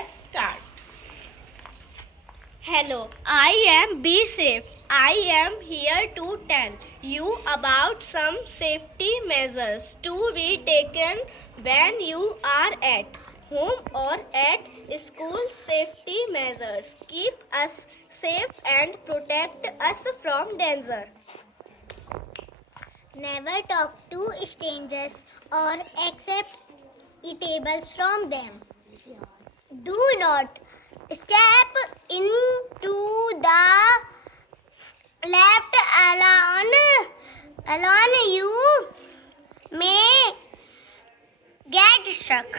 let's start. Hello, I am Be Safe. I am here to tell you about some safety measures to be taken when you are at home or at school. Safety measures keep us safe and protect us from danger. Never talk to strangers or accept eatables from them. Do not step into the left alone. You may get stuck.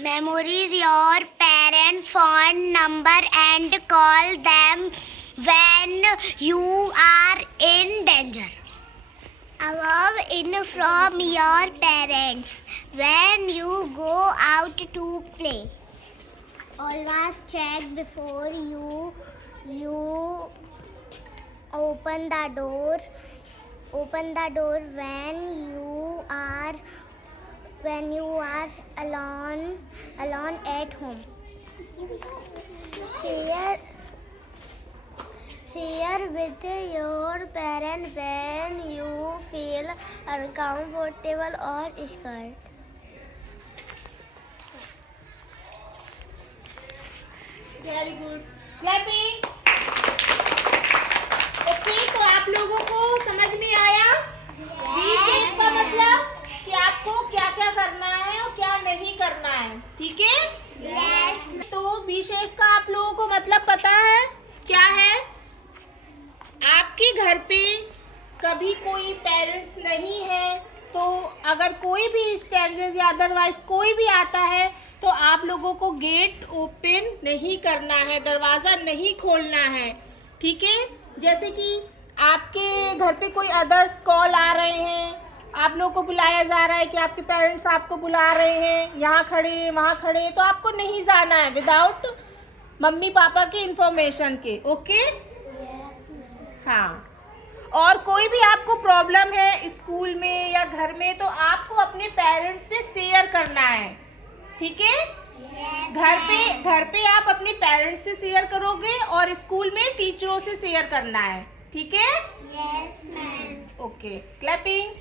Memorize your parents' phone number and call them when you are in danger. Above in from your parents when you go out to play. Always check before you open the door. Open the door when you are alone at home. Share with your parents when you feel uncomfortable or scared. Very good. Clapping. Okay, तो आप लोगों को समझ में आया be safe का मतलब कि आपको क्या क्या करना है और क्या नहीं करना है, ठीक है? Yes. तो बी सेफ का आप लोगों को मतलब पता है क्या है? आपके घर पे कभी कोई पेरेंट्स नहीं है तो अगर कोई भी स्ट्रेंजर्स या अदरवाइज कोई भी आता है तो आप लोगों को गेट ओपन नहीं करना है, दरवाज़ा नहीं खोलना है, ठीक है? जैसे कि आपके घर पे कोई अदर्स कॉल आ रहे हैं, आप लोगों को बुलाया जा रहा है कि आपके पेरेंट्स आपको बुला रहे हैं, यहाँ खड़े वहाँ खड़े, तो आपको नहीं जाना है विदाउट मम्मी पापा के इंफॉर्मेशन के, ओके? हाँ, और कोई भी आपको प्रॉब्लम है स्कूल में या घर में तो आपको अपने पेरेंट्स से शेयर करना है, ठीक है? घर पे आप अपने पेरेंट्स से शेयर करोगे और स्कूल में टीचरों से शेयर करना है, ठीक है? Yes, ma'am. Okay, clapping.